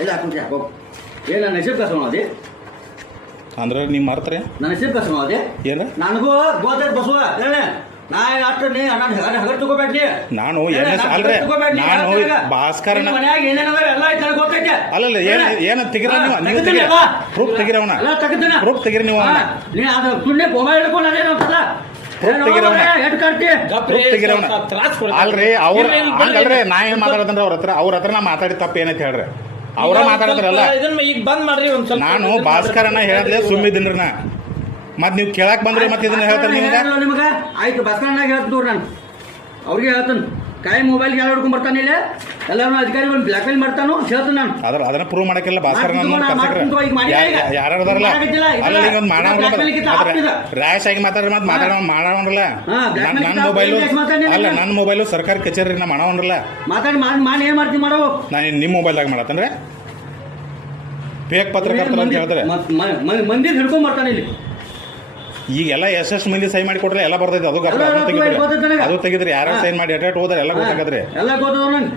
ಎಲ್ಲ ಹಾಕೊಂಡ್ರಿ ಹಾಕೋ? ಏ ನನ್ನ ಹೆಸರು ಕಸ್ಕೊಂಡಿ ಅಂದ್ರೆ ನೀವು ಮಾಡ್ತಾರೆ ನನ್ನ ಹೆಸರು ಏನ ನನಗೂ ಗೋದರ್ ಬಸವ ಹೇಳ. ನಾ ಅಷ್ಟು ನೀ ನಾನು ಹಗರ್ ತಗೋಬೇಡ್ರಿ. ನಾನು ಅಲ್ರಿ ನಾನು ಭಾಸ್ಕರನ ಮನ್ಯಾಗ ಏನೇನದ ಎಲ್ಲ ಐತೆ ನನಗೆ ಗೊತ್ತೈತೆ. ಅಲ್ಲಲ್ಲ ಏನ ಏನ ತೆಗಿರ ನೀವು? ನೀವು ತೆಗಿತೀನಿ ತೆಗಿರ. ಅಲ್ಲ? ಪ್ರೂಫ್ ತೆಗಿರವನ ಎಲ್ಲ ತೆಗಿತೀನಿ ಪ್ರೂಫ್ ತೆಗಿರಿ ನೀವು ನೀ ಅದು ಸುಮ್ಮನೆ ಮೊಬೈಲ್ ಹಿಡ್ಕೊಂಡು ತೆಗಿರವನ ಅಲ್ರಿ ಅವ್ರ ಹಂಗಲ್ರಿ ನಾ ಏನ್ ಮಾತಾಡತಂದ್ರೆ ಅವ್ರ ಹತ್ರ ಅವ್ರ ಹತ್ರ ನಾ ಮಾತಾಡಿ ತಪ್ಪ ಏನೈತೆ ಹೇಳ್ರಿ. ಅವ್ರ ಮಾತಾಡ್ತಾರಲ್ಲ ಇದನ್ನ ಈಗ ಬಂದ್ ಮಾಡ್ರಿ ಒಂದ್ ಸ್ವಲ್ಪ ನಾನು ಭಾಸ್ಕರನ ಹೇಳದ್ಲೆ ಸುಮ್ಮಿದ್ದೀನ್ರಿ ನಾ. ಮತ್ ನೀವು ಕೇಳಕ್ ಬಂದ್ರಿ ಮತ್ತೆ ಇದನ್ನ ಹೇಳ್ತಾರೆ ನಿಮ್ಗೆ? ಆಯ್ತು ಬಸ್ಕಂಡಾಗ ಹೇಳ್ತೀನಿ ನಾನು. ಅವ್ರಿಗೆ ಹೇಳ್ತೀನಿ. ಕಾಯಿ ಮೊಬೈಲ್ ಎಲ್ಲ ಹಿಡ್ಕೊಂಡ್ ಬರ್ತಾನೆ ಇಲ್ಲ? ಎಲ್ಲರೂ ಅಧಿಕಾರಿಗಳು ಬ್ಲಾಕ್ ಮೇಲ್ ಮಾಡ್ತಾನು? ಹೇಳ್ತಾನೆ ನಾನು. ಅದ್ರ ಅದನ್ನ ಪ್ರೂವ್ ಮಾಡಕ್ಕೆಲ್ಲ ಭಾಸ್ಕರ್. ಯಾರು ಅದಾರಲ್ಲ. ರ್ಯಾಶ್ ಆಗಿ ಮಾತಾಡ್ರಿ ಮತ್ತೆ ಮಾತಾಡೋ black ನನ್ನ ಮೊಬೈಲು ಅಲ್ಲ ನನ್ನ ಮೊಬೈಲು ಸರ್ಕಾರಿ ಕಚೇರಿ ನಾ ಮಾಡೋಣಲ್ಲ ಮಾತಾಡಿ ಮಾಡಿ ಮಾಡಿ ಏನು ಮಾಡ್ತೀನಿ ಮಾಡೋ. ನಾನು ನಿಮ್ಮ ಮೊಬೈಲ್ದಾಗ ಮಾಡತ್ತಂದ್ರೆ ಫೇಕ್ ಪತ್ರಕರ್ತರ ಅಂತ ಹೇಳಿದ್ರೆ ಮಂದಿ ಹಿಡ್ಕೊಂಡ್ ಬರ್ತಾನೆ ಇಲ್ಲಿ. ಈಗೆಲ್ಲ ಎಷ್ಟೆಷ್ಟು ಮಂದಿ ಸೈನ್ ಮಾಡಿ ಕೊಟ್ರೆ ಎಲ್ಲ ಬರ್ತೈತೆ ಅದು ಗಪ್ಪ ಅದನ್ನ ತೆಗಿದ್ರಿ ಅದು ತೆಗಿದ್ರಿ ಯಾರು ಸೈನ್ ಮಾಡಿ ಎಟ್ ಹೋದ್ರೆ ಎಲ್ಲ ಗೊತ್ತಾಗದ್ರಿ ಎಲ್ಲ ಗೊತ್ತದ ನಂಗೆ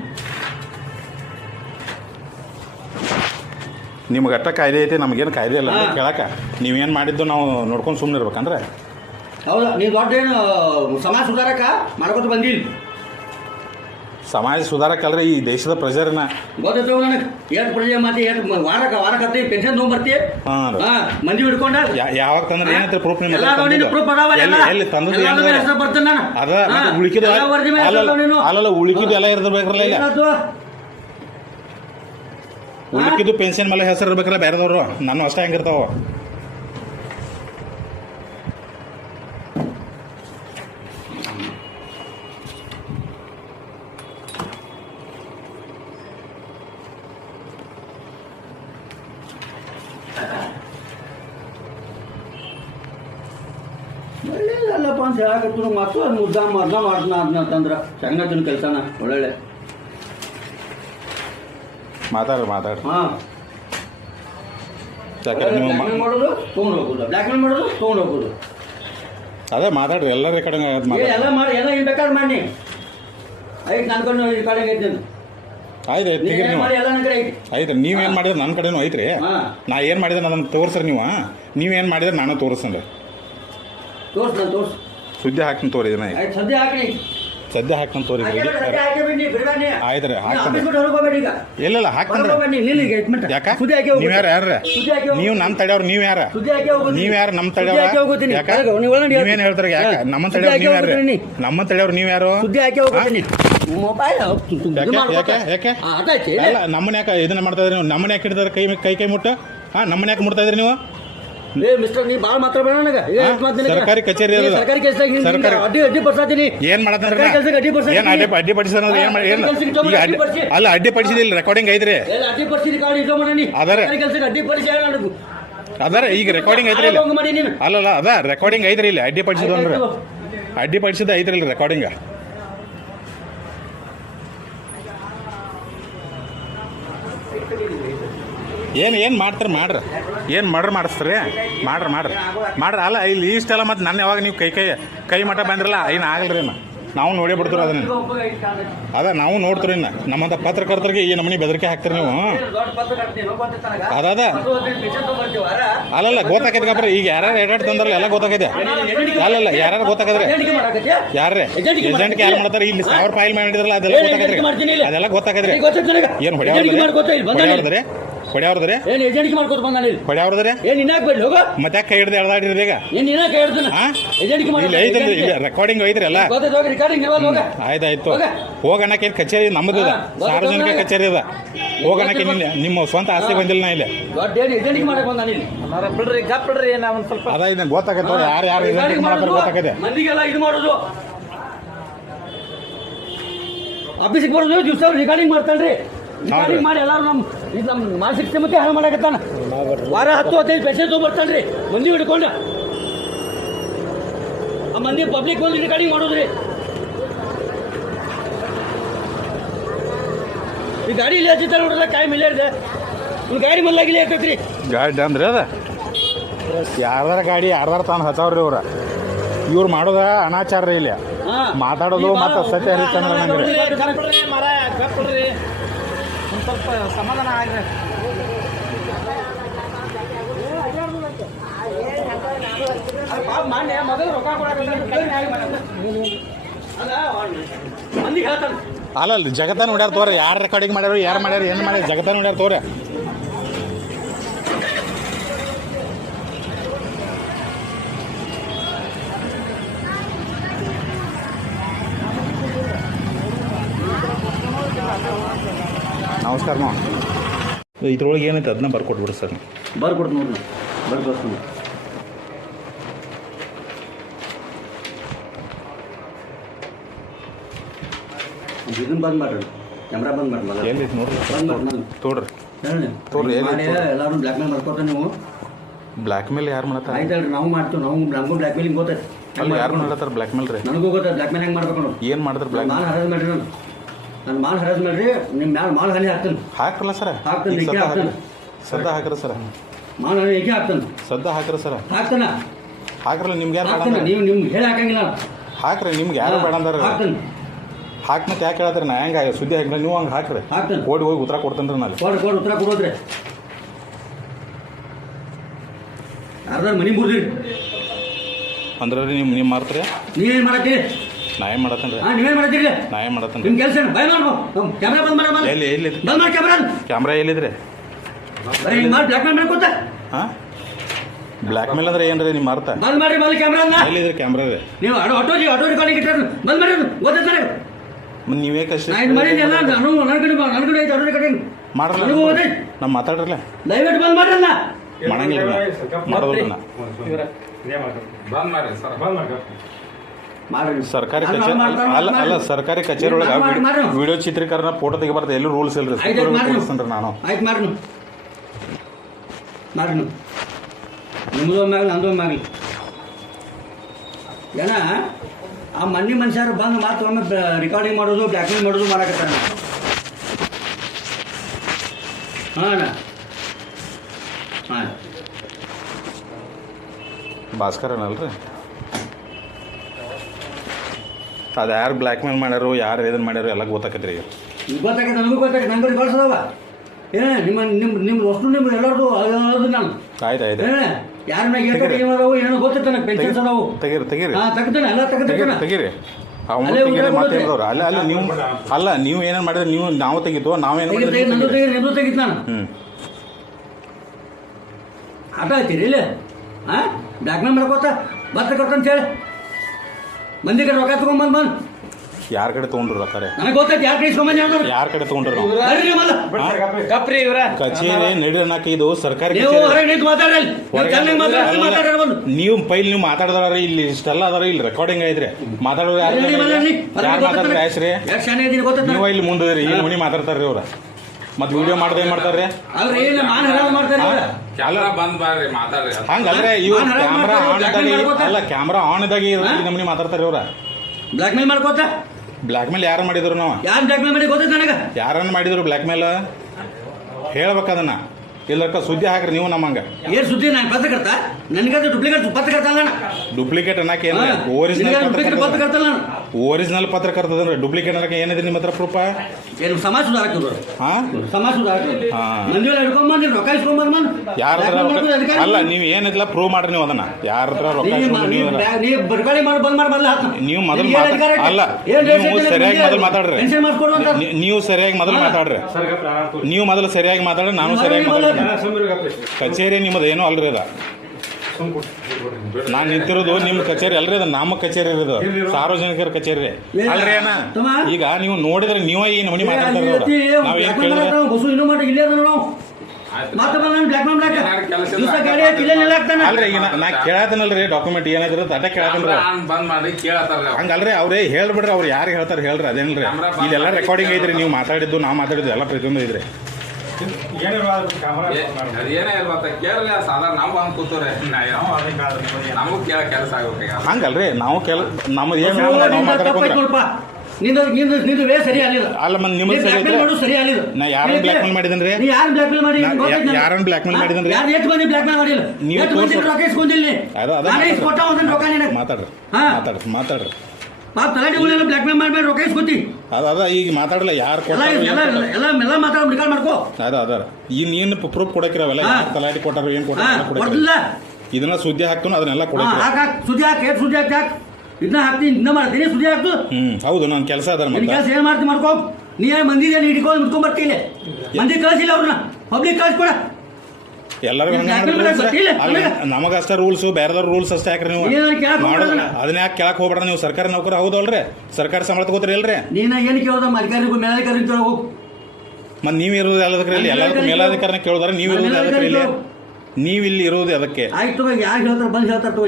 ನಿಮ್ಗೆ ಅಟ್ಟ ಕಾಯ್ದೆ ಐತಿ ನಮ್ಗೇನು ಕಾಯ್ದೆ ಇಲ್ಲ. ಕೇಳಕ. ನೀವೇನು ಮಾಡಿದ್ದು ನಾವು ನೋಡ್ಕೊಂಡು ಸುಮ್ಮನೆ ಇರ್ಬೇಕಂದ್ರೆ ಹೌದಾ ನೀವು ದೊಡ್ಡ ಏನು ಸಮಾಜ ಸುಧಾರಕ ಮಾಡ್ಕೊತ ಬಂದಿಲ್ಲ. ಸಮಾಜ ಸುಧಾರಕಲ್ರಿ ಈ ದೇಶದ ಪ್ರಜರನ್ನ ಗೊತ್ತೈತೆ ನನಗೆ. ಎಷ್ಟು ಪ್ರಜೆ ಮಾತಿ ಎಷ್ಟು ವಾರಕ್ಕೆ ವಾರಕ್ಕೆ ಪೆನ್ಷನ್ ತೊಗೊಂಬರ್ತಿ ಹಾಂ ರೀ. ಹಾ ಮಂದಿ ಹಿಡ್ಕೊಂಡ? ಯಾ- ಯಾವಾಗ ತಂದ್ರೆ? ಏನಂತ ಪ್ರೂಫ್ ನಿಮ್ಮ ಎಲ್ಲ ಅದಾವ ಪ್ರೂಫ್ ಅದಾವ ಎಲ್ಲ ಎಲ್ಲಿ ಎಲ್ಲಿ ತಂದದ್ದು ಎಲ್ಲ ಏನಿದೆ? ಅದಾವ, ಹೆಸ್ರು ಬರ್ತೀನಿ ನಾನು. ಅದ ಹಾ, ಮತ್ತೆ ಉಳಿಕಿದ ಎಲ್ಲ ವರದಿ ಮೇಲೆ ಹೆಸ್ರು ಅದಾವ ನೀನು. ಅಲ್ಲಲ್ಲ ಎಲ್ಲ ಇರ್ಬೇಕ್ರಲ್ಲ ಇಲ್ಲ ಏನಾಯ್ತು? ಉಳಿಕಿದ್ದು ಪೆನ್ಷನ್ ಮೇಲೆ ಹೆಸರು ಇರ್ಬೇಕಲ್ಲ ಬೇರೆದವ್ರು. ನಾನು ಅಷ್ಟೇ ಹೆಂಗಿರ್ತಾವ. ಅಂತ ಹೇಳಕತ್ತು ಮತ್ತು ಅದು ಮುದ್ದ ಮರ್ದ ಮಾಡ್ದ ಅದನ್ನ ಅಂತಂದ್ರೆ ಸಂಗತಿನ ಕೆಲಸನ ಒಳ್ಳೊಳ್ಳೆ. ಮಾತಾಡ್ರಿ ಮಾತಾಡ್ರಿ ಹಾ. ಯಾಕಂದ್ರೆ ಮಾಡೋದು ತೊಗೊಂಡು ಹೋಗೋದು. ಬ್ಲ್ಯಾಕ್ ಮಾಡೋದು ತೊಗೊಂಡು ಹೋಗೋದು. ಅದೇ ಮಾತಾಡ್ರಿ ಎಲ್ಲರೂ ಕಡೆ ಆಗತ್ತೆ ಏ, ಮಾತಾಡ್ರಿ. ಎಲ್ಲ ಮಾಡಿ ಎಲ್ಲ ಏನ್ ಬೇಕಾದ್ರೆ ಮಾಡಿ. ಐತೆ ನನ್ನ ಕಡೆ ಈ ಕಡೆಗೆ ಐತೆ ನೀನು. ಆಯ್ತು ಆಯ್ತು ನೀನ್ ತೆಗೀರಿ ಏನ್ ನೀವು. ಮಾಡಿ ಎಲ್ಲ ನನ್ನ ಕಡೆ ಐತೆ. ಆಯ್ತು ನೀವೇನು ಮಾಡಿದ್ರೆ ನನ್ನ ಕಡೆನೂ ಐತ್ರಿ. ಹಾ. ನಾ ಏನು ಮಾಡಿದ್ರೆ ಅದನ್ನು ತೋರಿಸ್ರಿ ನೀವು. ನೀವೇನು ಮಾಡಿದ್ರೆ ನಾನು ತೋರಿಸ್ತೇನೆ. ತೋರ್ಸ್ ನಾನು ತೋರ್ಸ್. ಸುದ್ದಿ ಹಾಕ್ತೀನಿ ತೋರಿ ಇದನ್ನ. ಈಗ. ಆಯ್ತು ಸದ್ಯ ಹಾಕಿ ಸದ್ಯ ಹಾಕ್ತೀನಿ ತೋರಿ ಹಾಕಿ ಈಗ. ಬಿಡು, ಸದ್ಯ ಹಾಕಿ ಬಿಡಿ, ಬಿಡ್ಬೇಡ ನೀ. ಆಯ್ತು ರೀ, ನೀ ಹಾಕ್ತಾನೆ. ಆಫೀಸ್ ಬಿಟ್ಟು ಹೊರಗ್ ಈಗ. ಇಲ್ಲ ಇಲ್ಲ ಹಾಕ್ತೇನೆ. ಹೊರಗ್ ನೀವ್ ನೀ, ನಿಲ್ಲಿ ಈಗ, eight minute. ಯಾಕ? ಸುದ್ದಿ ಹಾಕಿ ಹೋಗು. ನೀವು ಯಾರು ಯಾರ ಸುದ್ದಿ ಹಾಕಿ ಹೋಗು. ನೀವು ನಮ್ಮ ತಡೆಯವ್ರು ನೀವು ಯಾರ? ಸುದ್ದಿ ಹಾಕಿ ಹೋಗೋದು ನೀವು ಯಾರು? ನಮ್ಮ ಸುದ್ದಿ ಹಾಕಿ ಹೋಗೋತೀನಿ. ಯಾಕ? ಹೊರಗೆ, ನೀವು ಒಳಗಡೆ ನೀವೇನು ಹೇಳ್ತಾರೆ? ಯಾಕ? ಹಾ. ನಮ್ಮ ಸುದ್ದಿ ತಡೆಯವ್ರು ಹಾಕಿ ನೀವು ಯಾರು. ನಮ್ಮ ತಡೆಯವ್ರು ನೀವು ಯಾರು? ಸುದ್ದಿ ಹಾಕಿ ಮೊಬೈಲ್ ಯಾಕೆ ಯಾಕೆ ಯಾಕೆ? ಅದಾಯ್ತು ಅಲ್ಲ ನಮ್ಮನ್ನ ಯಾಕೆ ಇದನ್ನ ಮಾಡ್ತಾ ಇದ್ರಿ ನೀವು? ನಮ್ಮನ್ನ ಯಾಕೆ ಹಿಡಿದಾರೆ ಕೈ ಕೈ ಕೈ ಮುಟ್ಟ? ಹಾ ನಮ್ಮನ್ನ ಯಾಕೆ ಮುಟ್ತಾ ಇದ್ರಿ ನೀವು? ಮಿಸ್ಟರ್ ನೀ ಭಾಳ ಮಾತ್ರ ಬೇಡ ನನಗೆ ಏ, ಹಾ? ಮಾತ್ ನಿನಗೆ? ಸರ್ಕಾರಿ ಕಚೇರಿ ನೀ ಅದು. ಸರ್ಕಾರಿ ಅಡ್ಡಿ ಅಡ್ಡಿ ಏನ್ ಸರ್ಕಾರಿ ಕೆಲ್ಸಕ್ಕೆ ಅಡ್ಡಿ ಪಡಿಸ್ತೀನಿ. ಏನ್ ಅಡ್ಡಿ ಅಡ್ಡಿ ಪಡಿಸಿದ್ರೆ ಏನ್ ಮಾಡಿ ಏನ್ ಸರ್ಕಾರಿ ಕೆಲ್ಸಕ್ಕೆ ಈಗ ಅಡ್ಡಿ ಅಡ್ಡಿ ಪಡಿಸಿ. ಅಲ್ಲ ಅಡ್ಡಿ ಪಡಿಸಿದಿಲ್ಲ ರೆಕಾರ್ಡಿಂಗ್ ಐತ್ರಿ ಎಲ್ಲ ಅಡ್ಡಿ ಅದರ. ಸರ್ಕಾರಿ ಕೆಲ್ಸಕ್ಕೆ ಅಡ್ಡಿ ಪಡಿಸಿ ಹೇಳ ನನಗೆ ಅದರ ಈಗ ರೆಕಾರ್ಡಿಂಗ್ ಐತ್ರಿ ಇಲ್ಲ ಹಂಗ್ ಮಾಡಿ ನೀನು ಅಲ್ಲಲ್ಲ ಅದ ರೆಕಾರ್ಡಿಂಗ್ ಐತ್ರಿ ಇಲ್ಲಿ ಅಡ್ಡಿ ಪಡಿಸಿದ ಅಂದ್ರೆ ಅಡ್ಡಿ ಪಡಿಸಿದ ಐತ್ರಿ ಇಲ್ಲಿ ರೆಕಾರ್ಡಿಂಗ್ ಏನು ಏನು ಮಾಡ್ತಾರೆ? ಮಾಡ್ರಿ. ಏನು ಮಾಡ್ರಿ ಮಾಡಿಸ್ತೀರಿ? ಮಾಡ್ರಿ ಮಾಡ್ರಿ. ಮಾಡ್ರಿ. ಅಲ್ಲ ಇಲ್ಲಿ ಇಷ್ಟೆಲ್ಲ ಮತ್ತು ನನ್ನ ಯಾವಾಗ ನೀವು ಕೈ ಕೈ ಕೈ ಮಠ ಬಂದ್ರಲ್ಲ, ಏನು ಆಗಲ್ರಿ ಇನ್ನು? ನಾವು ನೋಡೇ ಬಿಡ್ತೀರ ಅದನ್ನ. ಅದ ನಾವು ನೋಡ್ತೀರಿ ಇನ್ನು. ನಮ್ಮಂಥ ಪತ್ರಕರ್ತರಿಗೆ ಈ ನಮ್ಮನೆ ಬೆದರಿಕೆ ಹಾಕ್ತೀರಿ ನೀವು. ಅದಾದ. ಅಲ್ಲಲ್ಲ, ಗೊತ್ತಾಕೈತೆ ಗಬ್ರಿ ಈಗ ಯಾರ್ಯಾರು ಎಡಾಡ್ ತಂದ್ರಲ್ಲ, ಎಲ್ಲ ಗೊತ್ತಾಗೈತೆ ಅಲ್ಲಲ್ಲ ಯಾರೇ ಮಾಡಾಕತ್ಯಾ? ಯಾರ್ರಿ? ಏಜೆಂಟ್ಗೆ ಯಾರು ಮಾಡ್ತಾರೆ, ಇಲ್ಲಿ ಸಾವಿರ ಫೈಲ್ ಮಾಡಿದ್ರಲ್ಲ, ಅದೆಲ್ಲ ಇಲ್ಲಿ? ಅದೆಲ್ಲ ಗೊತ್ತಾಗದ್ರಿ ಏನ್ ಹೊಡೆಯ. ಹೊಡ್ಯಾವ್ರದ್ರಿ ಹೊಡ್ಯಾವ್ರದ್ರಿ ಏನ್ ಏಜೆಂಟ್ಗೆ ಮಾಡ್ಕೊತ ಬಂದ ಇಲ್ಲಿ? ಹೊಡ್ಯಾವ್ರದ್ರಿ ಏನ್ ಇನ್ನಾಕ್ ಬೇಡ ಹೋಗ. ಮತ್ತೆ ಕೈ ಹಿಡ್ದು ಎಳ್ದಾಡಿರಿ ಈಗ? ಏನ್ ಇನ್ನಾಕ ಹೇಳ್ತಾನ ಹಾ ಏಜೆಂಟ್ಗೆ ಇಲ್ಲಿ ರೆಕಾರ್ಡಿಂಗ್ ಐತ್ರಿ ಎಲ್ಲ. ಗೊತ್ತೈತೆ ಹೋಗಿ. ರೆಕಾರ್ಡಿಂಗ್ ಹೋಗ. ಆಯ್ತಾಯ್ತು ಹೋಗ. ಹೋಗಣಕ್ಕೆ ಕಚೇರಿ ನಮ್ಮದು ಸಾರ್ವಜನಿಕ ಕಚೇರಿ ಅದ ಹೋಗಣಕ್ಕೆ ನಿನ್ನ ನಿಮ್ಮ ಸ್ವಂತ ಆಸ್ತಿ ಬಂದಿಲ್ಲ ನಾ ಇಲ್ಲಿ. ದೊಡ್ಡ ಏನ್ ಏಜೆಂಟ್ಗೆ ಮಾಡಕ್ ಬಂದ ನಾನು ಇಲ್ಲಿ? ಅಣ್ಣಾರ ಬಿಡ್ರಿ ಗಪ್ ಬಿಡ್ರಿ ನಾ ಒಂದ್ ಸ್ವಲ್ಪ. ಅದ ಇದನ್ನ ಗೊತ್ತಾಗೈತೆ ಯಾರು ಯಾರು ರಿಕಾರ್ಡಿಂಗ್ ಮಾಡ್ತಾರೆ ಮಾಡೋದು, ಗೊತ್ತಾಗೈತೆ ಮಂದಿಗೆಲ್ಲ ಇದು ಮಾಡೋದು. ಆಫೀಸಿಗೆ ಬರೋದು ದಿವಸ ರೆಕಾರ್ಡಿಂಗ್ ಮಾಡ್ತಾನ್ರಿ ರೆಕಾರ್ಡಿಂಗ್ ಮಾಡಿ ಎಲ್ಲಾರು ನಮ್ಮ ಇದು ನಮ್ಮ ಮಾನಸಿಕ ಸಮತೆ ಹಾಳು ಮಾಡಾಕತ್ತಾನ ವಾರ ಹತ್ತು ಹದಿನೈದು ಬರ್ತಾನೆ ರೀ ಮಂದಿ ಹಿಡ್ಕೊಂಡು ಆ ಮಂದಿ ಪಬ್ಲಿಕ್ ಬಂದು ರಿಕಾರ್ಡಿಂಗ್ ಮಾಡೋದ್ರಿ ಈ ಗಾಡಿ ಇಲ್ಲಿ ಹಚ್ಚಿದ್ದಾರೆ ನೋಡ್ರಲ್ಲ ಕಾಯಿ ಮಿಲ್ಲ ಇದೆ ಈ ಗಾಡಿ ಮಲ್ಲಾಗಿಲ್ಲ ಇರ್ತೈತ್ರಿ ಗಾಡಿ ಅಂದ್ರೆ ಅದ ಯಾರ್ದಾರ ಗಾಡಿ ಯಾರ್ದಾರ ತಾನು ಹಚ್ಚಾವ್ರಿ ಇವ್ರ ಇವ್ರು ಮಾಡೋದ ಅನಾಚಾರ ಇಲ್ಲ. ಮಾತಾಡೋದು ಮತ್ತೆ ಸತ್ಯ ಹರಿಶ್ಚಂದ್ರ ಸ್ವಲ್ಪ ಸಮಾಧಾನ ಆಗಿದೆ ಮಾನ್ಯ, ಮೊದಲು ರೊಕ್ಕ ಅಲ್ಲಿ ಜಗತ್ತ ನೋಡ್ಯಾರ ತೋರಿ. ಯಾರು ರೆಕಾರ್ಡಿಂಗ್ ಮಾಡ್ಯಾರ, ಯಾರು ಮಾಡ್ಯಾರ, ಏನು ಮಾಡ್ಯಾರ ಜಗತ್ತ ನೋಡ್ಯಾರ ತೋರ ನಮಸ್ಕಾರ ನಾವು ಇದ್ರೊಳಗೆ ಏನೈತೆ ಅದನ್ನ ಬರ್ಕೊಟ್ಬಿಡ್ರಿ ಸರ್. ಬರ್ಕೊಡ್ತು ನೋಡಿ ಬರ್ಕೊಡ್ತೀನಿ ಇದನ್ನ ಬಂದ್ ಮಾಡ್ರಿ. ಕ್ಯಾಮ್ರಾ ಬಂದ್ ಮಾಡ್ರಿ ಮೊದಲು. ಎಲ್ಲೈತೆ ನೋಡ್ರಿ? ಬಂದ್ ಮೊದಲು. ತೋಡ್ರಿ. ಎಲ್ಲಿ ಮಾಡಿ ತೋರ್ರಿ? ಎಲ್ಲಾರು ಬ್ಲ್ಯಾಕ್ ಮೇಲ್ ಮಾಡ್ಕೊತ ನೀವು. ಬ್ಲ್ಯಾಕ್ ಮೇಲ್ ಯಾರು ಮಾಡತ್ತಾರ? ಆಯ್ತಲ್ರಿ ನಾವು ಮಾಡ್ತೀವಿ. ನಾವು ನಮಗೂ ಬ್ಲ್ಯಾಕ್ ಮೇಲಿಂಗ್ ಗೊತ್ತೈತೆ. ಅಲ್ಲಿ ಯಾರು ಮಾಡತ್ತಾರ ಬ್ಲ್ಯಾಕ್ ಮೇಲ್ ರೀ? ನನಗೂ ಗೊತ್ತೈತೆ ಬ್ಲ್ಯಾಕ್ ಮೇಲ್ ಹೆಂಗೆ ಮಾಡ್ಬೇಕು ಏನು ಮಾಡ್ತಾರೆ ಬ್ಲ್ಯಾಕ್ ನಾನು ಹರಾಜ್ ಮಾಡ್ರಿ ನಾನು. ನಾನು ಮಾಲ್ ಹರಾಜ್ ಮಾಡ್ರಿ ನಿಮ್ಮ ಮ್ಯಾಲ ಮಾಲ್ ಹನಿ ಹಾಕ್ತೀನಿ. ಹಾಕ್ರಲ್ಲ ಸರ್? ಹಾಕ್ತೀನಿ, ಸದ್ದ ಹಾಕ್ರಿ. ಸದ್ದ ಹಾಕ್ರಿ ಸರ. ಮಾಲ್ ಹನಿ ಏಕೆ ಹಾಕ್ತಾನೆ. ಸದ್ದ ಹಾಕ್ರ ಸರ್. ಹಾಕ್ತಾನ. ಹಾಕ್ರಲ್ಲ ನಿಮ್ಗೆ ಯಾರು ಬೇಡ ಹಾಕ್ತಾನ ನೀವು ನಿಮ್ಗೆ ಹೇಳಿ ಹಾಕಂಗಿಲ್ಲ. ಹಾಕ್ರಿ ನಿಮ್ಗೆ ಯಾರು ಬೇಡ ಅಂದ್ರೆ? ಹಾಕ್ತಾನೆ. ಹಾಕ್ ಮತ್ತೆ ಯಾಕೆ ಹೇಳ್ತಾರೆ ನಾ ಹೆಂಗ ಸುದ್ದಿ ಹಾಕಿಲ್ಲ ನೀವು ಹಂಗೆ ಹಾಕ್ರಿ. ಹಾಕ್ತಾನೆ. ಓಡಿ ಹೋಗಿ ಉತ್ತರ ಕೊಡ್ತೇನೆ ರೀ ನಾನು ಕೊಡ್ ಕೊಡಿ ಉತ್ತರ ಕೊಡೋದ್ರಿ. ಯಾರ್ದಾರು ಮನೆ ಮುರಿದ್ರಿ. ಅಂದ್ರೆ ನಿಮ್ಮ ನಿಮ್ಮ ಮಾರ್ತ್ರಿ. ನೀವೇನ್ ಮಾಡತ್ತೀರಿ? ನಾ ಏನು ಮಾಡತ್ತೇನೆ ರೀ ಹಾ ನೀವೇನ್ ಮಾಡತ್ತೀರಿ? ನಾ ಏನು ಮಾಡತ್ತೇನೆ ನಿಮ್ ಕೆಲಸ ಭಯ ಕ್ಯಾಮ್ರಾ ಬಂದ್ ಮಾಡ ಎಲ್ಲಿ ಎಲ್ಲಿ? ಬಂದ್ ಮಾಡಿ ಕ್ಯಾಮ್ರಾ ಕ್ಯಾಮ್ರಾ ಎಲ್ಲಿದ್ರಿ? ಬರೀ ಹಿಂಗ್ ಮಾಡಿ ಬ್ಲಾಕ್ ಮೇಲ್ ಮಾಡ್ಕೋತ ಹಾಂ? ಬ್ಲ್ಯಾಕ್ ಮೇಲ್ ಅಂದ್ರೆ ಏನ್ರಿ ನಿಮ್ಮ ಅರ್ಥ ಬಂದ್ ಮಾಡ್ರಿ ಬಂದ್ ಕ್ಯಾಮ್ರಾ ಎಲ್ಲಿದ್ರಿ ಕ್ಯಾಮ್ರಾ ರೀ? ನೀವು ಆಟೋ ಆಟೋ ಆಟೋ ರೆಕಾರ್ಡಿಂಗ್ ಇಟ್ಟಾರ ಬಂದ್ ಮಾಡಿ ನೀವೇ ಕಷ್ಟ ನಾ ಇದು ಮಾಡಿದ್ದೆ ಎಲ್ಲ ನಾನು ನನ್ನ ಕಡೆ ನನ್ನ ಕಡೆ ಐತೆ ಆಟೋ ರೆಕಾರ್ಡಿಂಗ್ ಮಾಡ್ರಲ್ಲ ನನಗೂ ಹೋಗ್ರಿ. ನಮ್ಮ ಮಾತಾಡ್ರಲ್ಲ. ದಯವಿಟ್ಟು ಬಂದ್ ಮಾಡ್ರಲ್ಲ ಮಾಡಂಗಿಲ್ಲ. ಮಾಡೋದಿಲ್ಲ. ಬಂದ್ ಮಾಡ್ರಿ ಸರ್. ಬಂದ್ ಮಾಡ್ರಿ. ಸರ್ಕಾರಿ ಕಚೇರಿ ಅಲ್ಲ ಅಲ್ಲ ಸರ್ಕಾರಿ ಕಚೇರಿ ಒಳಗೆ. ವಿಡಿಯೋ ಚಿತ್ರೀಕರಣ ಫೋಟೋ ತೆಗಿಬಾರ್ದು ಎಲ್ಲೂ ರೂಲ್ಸ್ ಇಲ್ರಿ. ಮಾಡ್ರಿ. ನಾನು. ಆಯ್ತು ಮಾಡ್ರಿ ನೀವು. ಮಾಡ್ರಿ ನೀವು. ನಿಮ್ಮದು ಒಮ್ಮಾಗಲಿ ನಂದು ಒಮ್ಮಾಗಲಿ ಏನ? ಆ ಮನ್ನಿ ಮನುಷ್ಯರು ಬಂದು ಮಾತು ಒಮ್ಮೆ ರೆಕಾರ್ಡಿಂಗ್ ಮಾಡೋದು ಬ್ಯಾಕಿಂಗ್ ಮಾಡೋದು ಮಾಡಕತ್ತಾರ. ಹಾಂ ಹಾಂ ಭಾಸ್ಕರನಲ್ರಿ? ಅದು ಯಾರು ಬ್ಲ್ಯಾಕ್ ಮೇಲ್ ಮಾಡ್ಯಾರು ಯಾರು ಇದನ್ನ ಮಾಡ್ಯಾರು ಎಲ್ಲ ಗೊತ್ತಾಕತ್ರಿ. ಈಗ ಈಗ ಗೊತ್ತಾಗೈತೆ ನನಗೂ ಗೊತ್ತಾಗೈತೆ ನಂಗೆ ಕಳ್ಸೋದವ. ಏನ ನಿಮ್ಮ ನಿಮ್ಮ ನಿಮ್ಮ ವಸ್ತು ನಿಮ್ಮ ಎಲ್ಲರದು ಅದು ನಾನು. ಆಯ್ತು ಆಯ್ತು. ಏನ ಯಾರ ಮ್ಯಾಗ ಏಟು ಏನದಾವು ಏನೋ ಗೊತ್ತೈತೆ ನನಗೆ ಪೆನ್ಷನ್ಸ್ ಅದಾವು. ತೆಗೀರಿ ತೆಗೀರಿ. ಹಾಂ ತೆಗ್ದಾನೆ ಎಲ್ಲ ತೆಗ್ತಾನೆ ತೆಗೀರಿ ಮಾತಾಡಿದವ್ರು ಅಲ್ಲ ಅಲ್ಲ ನೀವು ಅಲ್ಲ ನೀವು ಏನೇನು ಮಾಡಿದ್ರೆ ನೀವು ನಾವು ತೆಗಿತು ನಾವೇನು ತೆಗಿ ನಾನು. ಆಟ ಆಯ್ತೀರಿ ಇಲ್ಲ ಹಾಂ ಬ್ಲ್ಯಾಕ್ ಮೇಲ್ ಮಾಡ್ಕೋತ ಬರ್ತಾ ಕೊಡ್ತಂತ ಹೇಳಿ ಮಂದಿ ಕಡೆ ರೊಕ್ಕ ತಗೊಂಬಂದ್ ಬಂದ್ ಯಾರ ಕಡೆ ತಗೊಂಡ್ರು ರೊಕ್ಕರೆ ನನಗೆ ಗೊತ್ತೈತಿ ಯಾರ ಕಡೆ ಇಸ್ಕೊಂಬಂದ್ ಹೇಳ್ತಾರೆ ಯಾರ ಕಡೆ ತಗೊಂಡ್ರು? ಕಪ್ರಿ ಬರ್ರಿ ಮೊದ್ಲು. ಇವ್ರ. ಕಚೇರಿ ನಡೀರಣಕ್ಕೆ ಇದು ಸರ್ಕಾರ ನೀವು ಕಚೇರಿ. ಹೊರಗೆ ನಿಂತು ಮಾತಾಡ್ರಿ ನೀವು ಚೆನ್ನಾಗಿ ಮಾತಾಡ್ರಿ ಮಾತಾಡ್ರಿ ಬಂದು. ನೀವು ಪೈಲ್ ನೀವು ಮಾತಾಡಿದಾರ ಇಲ್ಲಿ ಇಷ್ಟೆಲ್ಲ ಅದಾರ ಇಲ್ಲಿ ರೆಕಾರ್ಡಿಂಗ್ ಐತ್ರಿ. ಮಾತಾಡೋರು ಯಾರು ಮಾತಾಡ್ರಿ ಆಯ್ಸ್ರಿ ಯಾಕೆ ಶಾನೆ ಇದೀನಿ ಗೊತ್ತೈತೆ ನೀವು ಇಲ್ಲಿ ಮುಂದೆ ಈ ಮುನಿ ಮಾತಾಡ್ತಾರ್ರಿ ಅವ್ರ ಮತ್ತೆ ವಿಡಿಯೋ ಮಾಡ್ದೆ ಏನ್ ಮಾಡ್ತಾರ್ರಿ? ಅಲ್ರಿ ಏನು ಮಾನ್ ಹರಾಜ್ ಮಾಡ್ತಾರೆ ಇವ್ರು. ಕ್ಯಾಮ್ರಾ ಬಂದ್ ಮಾಡ್ರಿ ಮಾತಾಡ್ರಿ ಹಂಗಲ್ರಿ ಇವ್ ನಾನ್ ಹರಾಜ್ ಕ್ಯಾಮ್ರಾ ಮಾಡ್ತಾರೆ, ಆನ್ black mail ಇದ್ದಾಗ ಮಾಡ್ಕೊತಾರೆ. ಅಲ್ಲ ಕ್ಯಾಮ್ರಾ ಆನ್ ಇದ್ದಾಗ ಈ ನಮ್ಮನಿ ಮಾತಾಡ್ತಾರ್ರಿ ಇವರು. ಬ್ಲ್ಯಾಕ್ ಮೇಲ್ ಮಾಡ್ಕೋತ? ಬ್ಲ್ಯಾಕ್ ಮೇಲ್ ಯಾರು ಮಾಡಿದ್ರು ನಾವು? ಯಾರು ಬ್ಲಾಕ್ ಮೇಲ್ ಮಾಡಿ ಗೊತ್ತೈತೆ ನನಗೆ? ಯಾರನ್ನ ಮಾಡಿದ್ರು ಬ್ಲ್ಯಾಕ್ ಮೇಲ್ ಹೇಳ್ಬೇಕು ಅದನ್ನ. ಇಲ್ಲಕ್ಕ ಸುದ್ದಿ ಹಾಕ್ರಿ ನೀವು ನಮ್ಮಂಗ. ಏನ್ ಸುದ್ದಿ? ನಾನು ಪತ್ರಕರ್ತ. ಅದು ಡುಪ್ಲಿಕೇಟ್ ಪತ್ರಕರ್ತ ಅಲ್ಲ ನಾನು. ಡುಪ್ಲಿಕೇಟ್ ಅನ್ನಕ್ಕೆ ಏನು ಹಾ, ಒರಿಜಿನಲ್ ನಿನಗೆ ಡುಪ್ಲಿಕೇಟ್ ಪತ್ರಕರ್ತ ಅಲ್ಲ ನಾನು. ಒರಿಜಿನಲ್ ಪತ್ರಕರ್ತದ ಡೂಪ್ಲಿಕೇಟ್ ಅನ್ನಕ್ಕೆ ಏನಿದೆ ನಿಮ್ಮ ಹತ್ರ ಪ್ರೂಫ ಏನು ಸಮಾಜ ಸುಧಾರಕ ಇವ್ರು. ಹಾ? ಸಮಾಜ ಸುಧಾರಕ ಹಿಡ್ಕೊಂಬಂದು ರೊಕ್ಕ ಇಸ್ಕೊಂಬಂದು ಯಾರ ಹತ್ರ ರೊಕ್ಕ- ಅಲ್ಲ ನೀವು ಏನಿಲ್ಲ ಪ್ರೂವ್ ಮಾಡ್ರಿ ನೀವು ಅದನ್ನ. ಯಾರ ಹತ್ರ ರೊಕ್ಕ ನೀವು ಇಸ್ಕೊಂಡು ನೀವು ಮಾಡಿ ಬಂದ್ ಮಾಡಿ ನೀವು ಮೊದಲು ಅಲ್ಲ ನೀವು ಸರಿಯಾಗಿ ಮೊದಲು ಮಾತಾಡ್ರಿ. ನೀ- ನೀವು ಸರಿಯಾಗಿ ಮೊದಲು. ಮಾತಾಡ್ರಿ. ನೀವು ಮೊದಲು ಸರಿಯಾಗಿ ಮಾತಾಡ್ರಿ ನಾನು ಸರಿಯಾಗಿ ಮಾತಾಡ್ತೀನಿ. ಕಚೇರಿ ನಿಮ್ಮದು ಏನೂ ಅಲ್ರಿ ಅದ. ನಾನು ನಿಂತಿರೋದು ನಿಮ್ಮ ಕಚೇರಿ ಅಲ್ರಿ ಅದು ನಮ್ಮ ಕಚೇರಿ ಇರೋದು ಸಾರ್ವಜನಿಕರ ಕಚೇರಿ ಅಲ್ರಿ ಅಣ್ಣ. ಈಗ ನೀವು ನೋಡಿದ್ರೆ ನೀವೇ ಈ ನಮನಿ ಮಾತಾಡ್ತಾರೆ ನಾವ್ ಏನ್ ಕೇಳಿದ್ರೆ? ಅಲ್ರಿ ಈಗ ನಾ ಕೇಳತ್ತನಲ್ರಿ ಡಾಕ್ಯುಮೆಂಟ್ ಏನಾದ್ರು ಅಟ ಕೇಳತ್ತನ್ರಿ ಹಂಗಲ್ರಿ ಅವ್ರೇ ಹೇಳ್ಬಿಡ್ರಿ ಅವ್ರು ಯಾರು ಹೇಳ್ತಾರೆ ಹೇಳ್ರಿ ಅದೇನ್ರಿ? ಇದೆಲ್ಲಾ ಇಲ್ಲೆಲ್ಲ ರೆಕಾರ್ಡಿಂಗ್ ಐತ್ರಿ ನೀವು ಮಾತಾಡಿದ್ದು ನಾವು ಮಾತಾಡಿದ್ದು ಎಲ್ಲ ಪ್ರತಿಯೊಂದು ಐತ್ರಿ. ಇರ್ಬತ್ತ ಕೇಳಲ್ಲ ಸಾಧಾರಣ ನಾವು ಬಂದ್ ಕೂತವ್ರೆ. ನಮಗೂ ಕೇಳ ಕೆಲಸ ಆಗ್ಬೇಕು ಹಂಗಲ್ರಿ ನಾವು ಕೆಲ ನಮ್ದು ಏನು ನಿಂದ ನಿಂದು ನಿಂದು ವೇ ಸರಿ ಅಲ್ಲ ಮತ್ತೆ ನಿಮ್ಮದು ಸರಿ ಬ್ಲ್ಯಾಕ್ ಸರಿ ನಾ ಯಾರನ್ನ mail ಮಾಡಿದನ್ರಿ? ನೀ ಯಾರು ಬ್ಲ್ಯಾಕ್ ಮೇಲ್ ಮಾಡಿ ಯಾರನ್ನ ಬ್ಲ್ಯಾಕ್ ಮಾಡಿದನ್ರಿ? ಯಾರು ಎಷ್ಟು ಮಂದಿ ಬ್ಲ್ಯಾಕ್ ಮೇಲ್ ಮಾಡಿಲ್ಲ? ನೀವು ಎಷ್ಟು ಮಂದಿ ತೋರ್ಸು. ರೊಕ್ಕ ಇಸ್ಕೊಂಡಿಲ್ಲ ಅದು- ಅದೇ ನಾನೇ ಮಾತಾಡ್ರಿ. ಇಸ್ಕೊಟ್ಟ ಒಂದೊಂದು ರೊಕ್ಕ ನಿನಗೆ? ಮಾತಾಡ್ರಿ. ಮಾತಾಡ್ರಿ ಮಾತಾಡ್ರಿ. ಪಾಪ ತಲಾಟಿಗಳೆಲ್ಲ ಬ್ಲ್ಯಾಕ್ ಮೇಲ್ ಮಾಡ್ಬೇಡಿ ರೊಕ್ಕ ಇಸ್ಕೊತಿ. ಅದ ಅದ ಈಗ ಮಾತಾಡಲ್ಲ ಯಾರು ಎಲ್ಲ ಎಲ್ಲ ಎಲ್ಲ ಎಲ್ಲ ಮಾತಾಡ್ ರೆಕಾರ್ಡ್ ಮಾಡ್ಕೋ. ಅದ ಅದ ಈ ನೀನು ಪ್ರೂಫ್ ಕೊಡಕಿರವಲ್ಲ ಹಾ. ಯಾರ್ ತಲಾಟಿ ಕೊಟ್ಟಾರ ಏನ್ ಹಾ ಕೊಟ್ಟಾರ ಎಲ್ಲ ಕೊಡಕಿರ ಕೊಡ್ತಿಲ್ಲ ಇದನ್ನ ಸುದ್ದಿ ಹಾಕ್ತು ಅದನ್ನೆಲ್ಲ ಹಾ ಕೊಡಕಿರ ಹಾಕ್ ಹಾಕ್. ಸುದ್ದಿ ಹಾಕ್ ಏಟ್ ಸುದ್ದಿ ಹಾಕ್ ಹಾಕ್ ಇದನ್ನ ಹಾಕ್ತೀನಿ ಇದನ್ನ ಮಾಡ್ತೀನಿ ಸುದ್ದಿ ಹಾಕ್ತು ಹ್ಮ್ ಹೌದು ನನ್ನ ಕೆಲಸ ಅದ ನಿನ್ ಮತ್ತೆ. ಕೆಲಸ ಏನ್ ಮಾಡ್ತಿ ಮಾಡ್ಕೋ. ನೀ ಏನ್ ಮಂದಿಗೆ ನೀ ಹಿಡ್ಕೊಂಡು ಮುಟ್ಕೊಂಡ್ ಬರ್ತೀನಿ ಮಂದಿ ಕಳಿಸಿಲ್ಲ ಅವ್ರನ್ನ. ಪಬ್ಲಿಕ್ ಕಳಿಸ್ಕೊಡ ಎಲ್ಲರಿಗೂ ಹಂಗ ಅಷ್ಟೇ ರೂಲ್ಸ್ ಬೇರೆದವ್ರ ರೂಲ್ಸ್ ಅಷ್ಟೇ ಯಾಕ್ರಿ ನೀವು. ಅದನ್ನ ಯಾಕೆ ಕೇಳಕ್ ಹೋಗ್ಬೇಡ ನೀವು? ಸರ್ಕಾರಿ ನೌಕರ ಹೌದಲ್ರಿ? ಸರ್ಕಾರಿ ಸಂಬಳ ತಗೋತೀರಿ ಇಲ್ರಿ ನೀನ ಏನು ಕೇಳೋದಮ್ಮ ಅಧಿಕಾರಿಗೂ ಮೇಲಧಿಕಾರಿ ಹೋಗು. ಮತ್ ನೀವ್ ಇರೋದು ಎಲ್ಲದಕ್ಕೆ ಇಲ್ಲಿ? ಎಲ್ಲದಕ್ಕೂ ಮೇಲಾಧಿಕಾರನ ಕೇಳಿದ್ರೆ ನೀವು ಇರೋದು ಎಲ್ಲದಕ್ರಿ ಇಲ್ಲಿ? ನೀವು ಇಲ್ಲಿ ಇರೋದು ಅದಕ್ಕೆ. ಆಯ್ತು ಯಾರು ಹೇಳ್ತಾರೆ ಬಂದು ಹೇಳ್ತಾರೆ ತಗೋ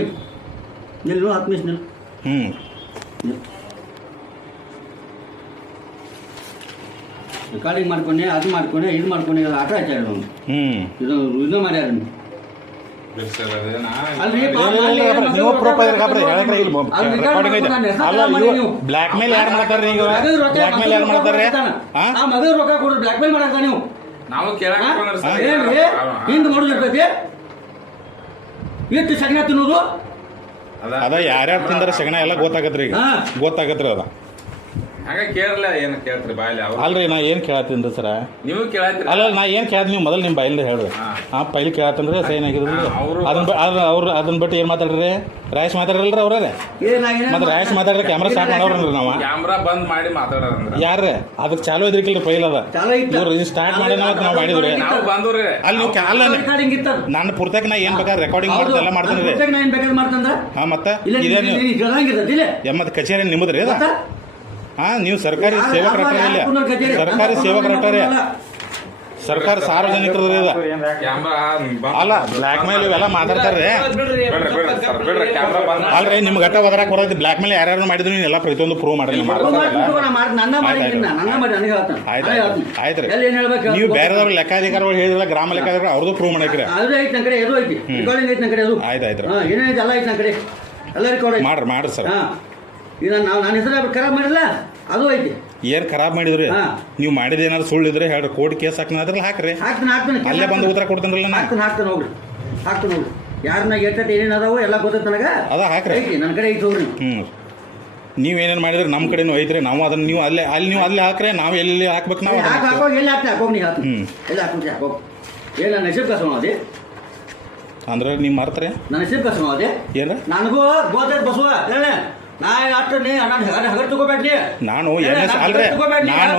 ನಿಲ್ಲು ಹತ್ತು ನಿಮಿಷ ನಿಲ್ಲು. ಹ್ಮ್. ರೆಕಾರ್ಡಿಂಗ್ ಮಾಡ್ಕೊಂಡೆ ಅದು ಮಾಡ್ಕೊಂಡೆ ಇದು ಮಾಡ್ಕೊಂಡೆ ಎಲ್ಲ ಆಟ ಆಚಾರ ಹ್ಞೂ ಹ್ಮ್. ಇದು ಇದು ಮಾಡ್ಯಾರ ಯಾರ್ ಮಾಡ್ತಾರ್ರಿ ಈಗ? ಯಾರ್ ಮಾಡ್ತಾರ್ರಿ? ರೊಕ್ಕ ಬ್ಲ್ಯಾಕ್ ಮೇಲ್ ಮಾಡಾಕ ನೀವು. ನಾವು ಹಿಂದ್ ಎಷ್ಟು ಸಗಣ ತಿನ್ನೋದು? ಅದ ಅದ ಯಾರ್ಯಾರು ತಿಂದಾರ ಸಗಣ ಎಲ್ಲ ಗೊತ್ತಾಗತ್ರಿ ಈಗ. ಗೊತ್ತಾಗತ್ರಿ ಅದ. ಹಂಗ ಕೇಳಲ್ಲ ಏನ್ ಕೇಳ್ತ್ರಿ ಬಾಯ್ಲಿ ಅವ್ರು ಅಲ್ರಿ ನಾ ಏನ್ ಕೇಳತ್ತೀನಿ ಸರ? ನೀವು ಕೇಳತ್ರಿ ಅಲ್ಲ ನಾ ಏನ್ ಕೇಳತ್ ನೀವು ಮೊದಲು ನಿಮ್ಮ ಬಾಯಿಂದ ಹೇಳ್ರಿ ಹಾಂ. ಪೈಲ್ ಕೇಳತ್ತಂದ್ರೆ ಸೈನ್ ಆಗಿರೋದು. ಅವ್ರು- ಅದನ್ನ ಅವ್ರು ಅದನ್ನ ಬಿಟ್ಟು ಏನ್ ಮಾತಾಡ್ರಿ? ರಾಯಸ್ ಮಾತಾಡ್ರಲ್ರಿ ಅವ್ರೇ ಏ ನಾ ಏನ್ ಮತ್ತೆ ರಾಯಸ್ ಮಾತಾಡ್ರಿ ಕ್ಯಾಮ್ರಾ ಸ್ಟಾರ್ಟ್ ಮಾಡೋರ್ರಿ ನಾವ? ಕ್ಯಾಮ್ರಾ ಬಂದ್ ಮಾಡಿ ಮಾತಾಡೋದಂದ್ರ ಯಾರ್ರಿ? ಅದಕ್ಕೆ ಚಾಲು ಇದ್ರಿಕಿಲ್ರಿ ಪೈಲ್ ಅದ. ಚಾಲೋ ಇತ್ತು. ಇವ್ರು ಸ್ಟಾರ್ಟ್ ಮಾಡಿ ನಾವು ಮಾಡಿದ್ರಿ ನಾವು ಅಲ್ಲಿ ನೀವು ಅಲ್ಲ ರೆಕಾರ್ಡಿಂಗ್ ಇತ್ತದ ನನ್ನ ಪುರ್ತಕ ನಾ ಏನ್ ಬೇಕಾದ್ರೆ ರೆಕಾರ್ಡಿಂಗ್ ಮಾಡ್ತಾ ಎಲ್ಲ ಮಾಡ್ತೀನಿ ರೀ. ನಾ ಏನ್ ಬೇಕಾದ್ರೆ ಮಾಡ್ತಂದ್ರ? ಹಾ ಮತ್ತೆ? ಇಲ್ಲ ಇದೇನು ಇಲ್ಲ. ಕಚೇರಿ ನಿಮ್ಮದ್ರಿ ಅದ ಮತ್ತ? ಹಾ ನೀವು ಸರ್ಕಾರಿ ಸೇವಾ ಸೇವಕರ ಯಾರು- ಯಾರು ಕುಂದ್ರ ಕಚೇರಿ? ಸರ್ಕಾರಿ ಸೇವಾ ಸೇವಕರ ಕುಂದ್ರ ಸರ್ಕಾರ ಕ್ಯಾಮ್ರಾ ಅಲ್ಲ ಬ್ಲ್ಯಾಕ್ ಮೇಲ್ ಇವೆಲ್ಲ ಬಂದ್ ಅಲ್ರಿ ನಿಮ್ಗೆ ಗಟ್ಟ ಬದರಾಕ್ ಬರೋದು ಬ್ಲಾಕ್ ಮೇಲ್ ಯಾರ್ಯಾರು ಮಾಡಿದ್ರು ನೀವು ಎಲ್ಲ ಪ್ರತಿಯೊಂದು ಪ್ರೂವ್ ಮಾಡಿ ಆಯ್ತು, ನಾನೇ ಹೇಳ್ಬೇಕು? ನೀವು. ಬೇರೆದವ್ರ ಲೆಕ್ಕಾಧಿಕಾರಿಗಳು ಹೇಳಿದ್ರೆ ಗ್ರಾಮ ಲೆಕ್ಕಾಧಿಕಾರಿ ಅವ್ರದ್ದು ಪ್ರೂವ್ ಮಾಡಕ್ರಿ ಆಯ್ತಾಯ್ತು ಆಯ್ತು, ಆಯ್ತು. ಮಾಡ್ರಿ ಮಾಡ್ರಿ ಸರ್. ಹಾ. ಈಗ ನಾವು ನನ್ನ ಹೆಸರು ಖರಾಬ್ ಮಾಡಿಲ್ಲ ಅದು ಐತಿ. ಏನ್ ಖರಾಬ್ ಮಾಡಿದ್ರಿ? ಹಾ. ನೀವು ಮಾಡಿದ ಏನಾದ್ರು ಸುಳ್ಳು ಇದ್ರೆ ಹೇಳ್ರಿ ಕೋರ್ಟ್ ಕೇಸ್ ಹಾಕ್ನ ಅದ್ರಲ್ಲಿ ಹಾಕ್ರಿ. ಹಾಕ್ತಾನೆ ಹಾಕ್ತಾನೆ. ಅಲ್ಲೇ ಬಂದು ಉತ್ತರ ಕೊಡ್ತೇನ್ರಲ್ಲ ನಾ ಹಾಕ್ತಾನೆ ಹಾಕ್ತಾನೆ ಹೋಗ್ರಿ ಹಾಕ್ತಾನೆ ಹೋಗ್ರಿ ಯಾರನ್ನ ಎಟ್ಟೆ ಏನೇನು ಅದಾವೋ ಎಲ್ಲ ಗೊತ್ತೈತೆ ನನಗೆ. ಅದ ಹಾಕ್ರಿ. ಐತಿ ನನ್ನ ಕಡೆ ಐತಿ ಹೋಗ್ರಿ. ಹ್ಮ್. ನೀವೇನೇನು ಮಾಡಿದ್ರೆ? ನಮ್ಮ ಕಡೆನೂ ಐತ್ರಿ. ನಾವು ಅದನ್ನ ನೀವು ಅಲ್ಲೇ ಅಲ್ಲಿ ನೀವು ಅಲ್ಲೇ ಹಾಕ್ರೆ. ನಾವು ಎಲ್ಲಿ ಹಾಕ್ಬೇಕು ನಾವು ಅದನ್ನ ಹಾಕಿ ಹಾಕ್ತೀವಿ. ಹಾಕೋ ಎಲ್ಲಿ ಹಾಕ್ತಾ? ಹಾಕೋಗಿ ನೀ ಹಾಕು. ಹ್ಮ್. ಎಲ್ಲಿ ಹಾಕೋತಿ ಹಾಕೋ ಏನು ನನ್ನ ಹೆಸರು ಕಸಮ ಅದೇ. ಅಂದ್ರೆ ನೀವು ಮಾರ್ತಾರೆ ನನ್ನ ಹೆಸರು ಕಸಮ ಅದೇ. ಏನ್ರ? ನನಗೂ ಗೋತೈತ್ ಬಸವ ಹೇಳ. ನಾ ಅಷ್ಟು ನೀ ನಾನು ಹಗರ್ ತಗೋಬೇಡ್ರಿ. ನಾನು ಅಲ್ರಿ ನಾನು